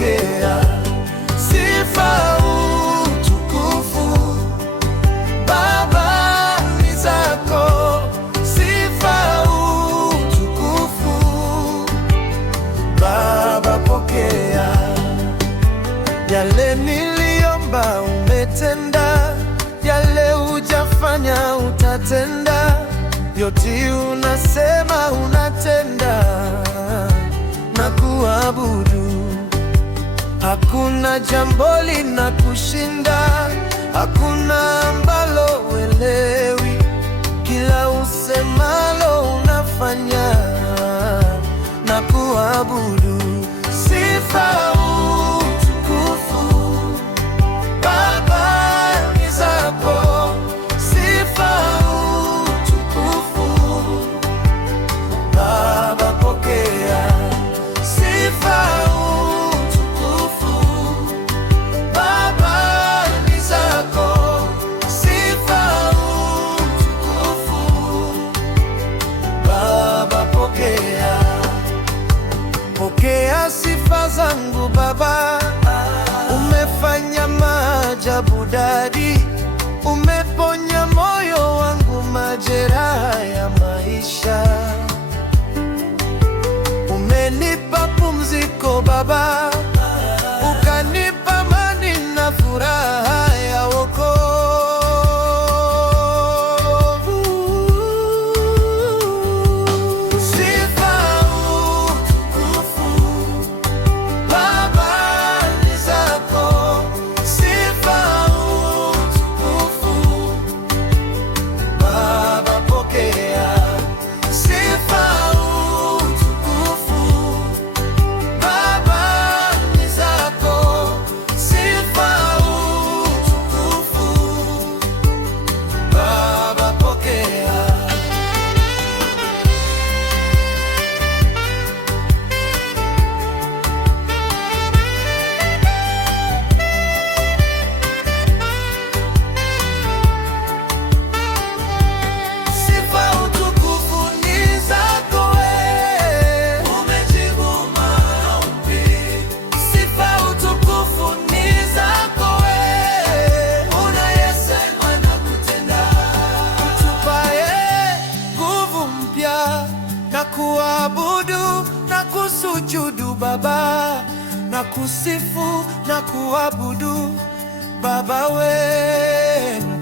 pokea sifa, utukufu. Baba, ni zako sifa, utukufu. Baba, pokea yale niliomba, umetenda. Yale hujafanya, utatenda. Yote unasema, unatenda. Na kuabudu, hakuna jambo linakushinda, hakuna ambalo uelewi. Kila usemalo unafanya. Na kuabudu, sifa, utukufu. Baba, ni zako sifa, utukufu. Baba, pokea sifa, utukufu. Baba, ni zako sifa, utukufu. Baba, pokea. Pokea sifa zangu Baba. Umefanya maajabu Dadi, umeponya moyo wangu majeraha ya maisha. Umenipa pumziko Baba, ukanipa amani na furaha ya wokovu. Sifa, utukufu. Baba, ni zako sifa, utukufu. Baba, pokea sifa, utukufu. Baba, ni zako sifa, utukufu. Baba, pokea. Sifa, utukufu ni zako wewe. Umejibu maombi. Sifa, utukufu ni zako wewe. Unayesema na kutenda. Utupaye nguvu mpya na kuabudu na kusujudu Baba, na kusifu na kuabudu Baba wewe.